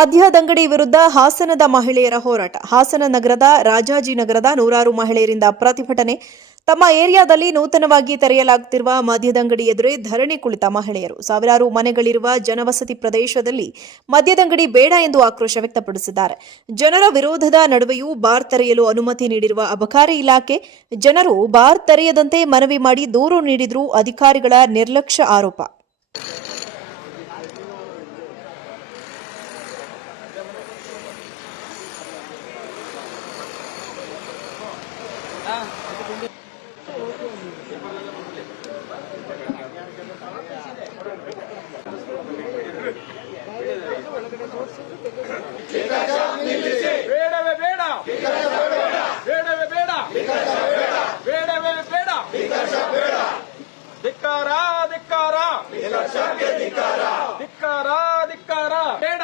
ಮದ್ಯದಂಗಡಿ ವಿರುದ್ಧ ಹಾಸನದ ಮಹಿಳೆಯರ ಹೋರಾಟ. ಹಾಸನ ನಗರದ ರಾಜಾಜಿನಗರದ ನೂರಾರು ಮಹಿಳೆಯರಿಂದ ಪ್ರತಿಭಟನೆ. ತಮ್ಮ ಏರಿಯಾದಲ್ಲಿ ನೂತನವಾಗಿ ತೆರೆಯಲಾಗುತ್ತಿರುವ ಮದ್ಯದಂಗಡಿ ಎದುರೇ ಧರಣಿ ಕುಳಿತ ಮಹಿಳೆಯರು. ಸಾವಿರಾರು ಮನೆಗಳಿರುವ ಜನವಸತಿ ಪ್ರದೇಶದಲ್ಲಿ ಮದ್ಯದಂಗಡಿ ಬೇಡ ಎಂದು ಆಕ್ರೋಶ ವ್ಯಕ್ತಪಡಿಸಿದ್ದಾರೆ. ಜನರ ವಿರೋಧದ ನಡುವೆಯೂ ಬಾರ್ ತೆರೆಯಲು ಅನುಮತಿ ನೀಡಿರುವ ಅಬಕಾರಿ ಇಲಾಖೆ, ಜನರು ಬಾರ್ ತೆರೆಯದಂತೆ ಮನವಿ ಮಾಡಿ ದೂರು ನೀಡಿದ್ರೂ ಅಧಿಕಾರಿಗಳ ನಿರ್ಲಕ್ಷ್ಯ ಆರೋಪ. ಬೇಡವೇ ಬೇಡ ಬೇಡವೇ ಬೇಡ ಬೇಡವೇ ಬೇಡ ಧಿಕ್ಕಾರ ಧಿಕ್ಕಾರ ಬೇಡ.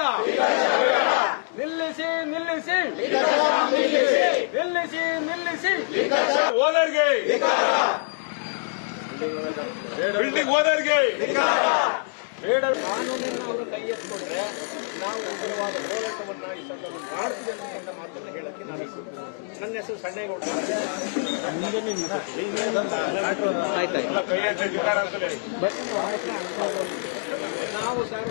ನಿಲ್ಲಿಸಿ ನಿಲ್ಲಿಸಿ. ಓನರ್ಗೆ. ಬಿಲ್ಡಿಂಗ್ ಓನರ್ಗೆ. ಬೇಡ. ಕಾನೂನಿನ ಅವರು ಕೈ ಎತ್ಕೊಂಡ್ರೆ ನಾವು ಉಗ್ರವಾದ ಹೋರಾಟವನ್ನ ಈ ಮಾಡ್ತೀವಿ ಅಂತಕ್ಕಂಥ ಮಾತನ್ನ ಹೇಳಕ್ಕೆ ನಾನು ಇಷ್ಟಪಡ್ತೀನಿ. ನನ್ನ ಹೆಸರು ಸಣ್ಣೇಗೌಡ. ಅಂತ. ನಾವು ಸರ್